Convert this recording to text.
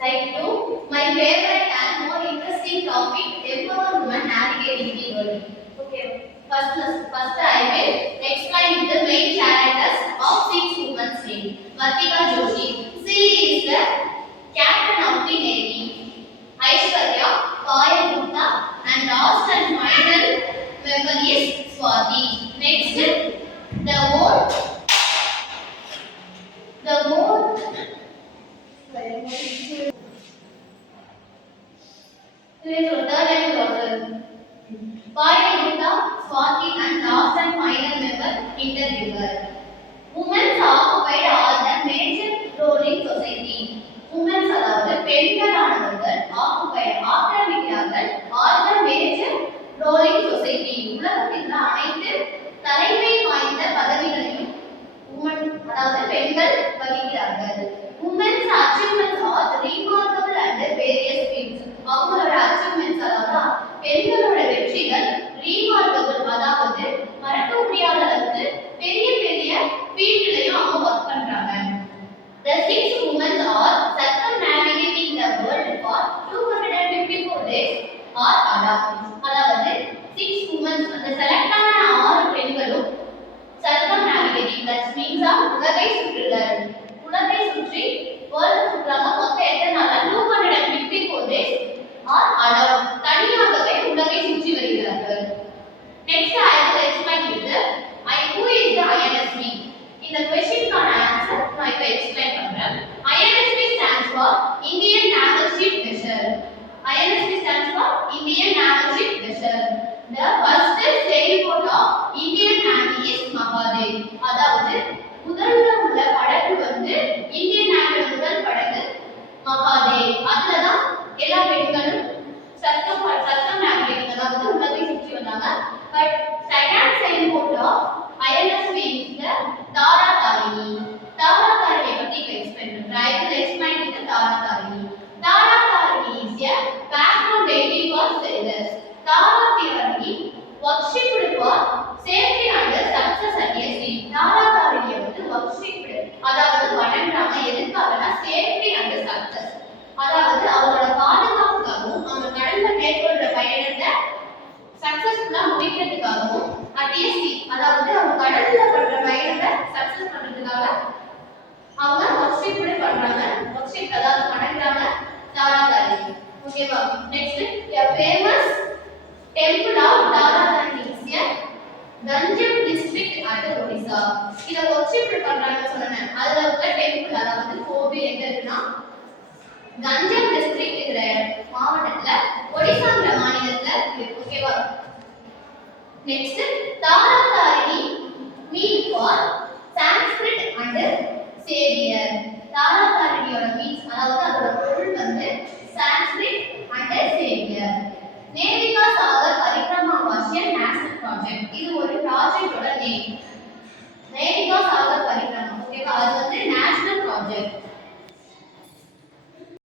Type 2, my favorite and more interesting topic, empower women navigating the world. Okay. First I will explain the main characters of 6 women's name. Vartika Joshi, she is the captain of the navy. Aishwarya, Payal Gupta, and last and final member is Swati. Next, the more Payal Gupta, Swati, and last and final member interviewer. Women occupied all the major role in society. Women அதாவது பெண்களானவர்கள் occupied ஆக்கிரமிக்கிறார்கள் all the major role in society. உலகத்தில் உள்ள அனைத்து தலைமை வாய்ந்த பதவிகளையும் women அதாவது பெண்கள் வகிக்கிறார்கள். Women's achievements are remarkable and various fields. அவங்களோட achievements அதாவது பெண்களோட வெற்றிகள் remarkable அதாவது மறக்க முடியாத அளவுக்கு பெரிய பெரிய ஃபீல்ட்லயும் அவங்க வர்க் பண்றாங்க. The 6 women are circumnavigating the world for 254 days or above. அதாவது 6 women அந்த செலக்ட் ஆன 6 பெண்களும் circumnavigating that means உலகை சுற்றுதல். உலகை சுற்றி வேர்ல்ட் சுற்றுறாங்க. மொத்தம் எத்தனை நாள் 254 days or above. தனியாகவே உலகை சுற்றி வருகிறார்கள். Next I will explain with the who is the INSV. In the question for answer நான் இப்ப explain பண்றேன். INSV stands for Indian Naval Ship Vessel. INSV stands for Indian Naval Ship Vessel. The first sailboat of Indian Navy is Mahadev. அதாவது முதல்ல உள்ள படகு வந்து Indian நேவியோட முதல் படகு மகாதேவ். அதுல தான் எல்லா பெண்களும் சத்தம் நேவிகேட்டிங் அதாவது உலகை சுற்றி வந்தாங்க. But second sailboat of INSV is the Tara Tarini. Tara Tarini பத்தி இப்ப எக்ஸ்பிளைன் பண்றேன். I will explain with the Tara Tarini. Tara Tarini is a background lady for sailors. Tara Tarini workshipped for safety and success at sea. Tara Tarini வந்து workshipped அதாவது வணங்குறாங்க. எதுக்காகனா safety and success அதாவது அவங்களோட பாதுகாப்புக்காகவும் அவங்க கடல்ல மேற்கொள்ற பயணத்தை சக்சஸ்ஃபுல்லா முடிக்கிறதுக்காகவும் அட்ஏசி அதாவது அவங்க கடல்ல பண்ற பயணத்தை சக்சஸ் பண்றதுக்காக அவங்க வர்ஷிப் பண்றாங்க. வர்ஷிப் அதாவது வணங்குறாங்க தாரா தாரிணி. ஓகேவா? Next a famous temple of Tara Tarini is a Ganjam district at Odisha. இத வர்ஷிப் பண்றாங்க சொன்னேன். அதுல உள்ள டெம்பிள் அதாவது கோவில் எங்க இருக்குன்னா கஞ்சம் டிஸ்ட்ரிக்ட்ங்கற மாவட்டத்துல ஒடிசாங்கற மாநிலத்துல இருக்கு. ஓகேவா? Next Tara Tarini mean for Sanskrit and saviour. Tara தாரிணியோட மீன்ஸ் அதாவது அதோட பொருள் வந்து சான்ஸ்கிரிட் அண்ட் சேவியர். நேவிகா சாகர் பரிக்ரமா வாஷ்ய நேஷனல் ப்ராஜெக்ட். இது ஒரு ப்ராஜெக்ட்டோட நேம். நேவிகா சாகர் பரிக்ரமா. ஓகேவா? அது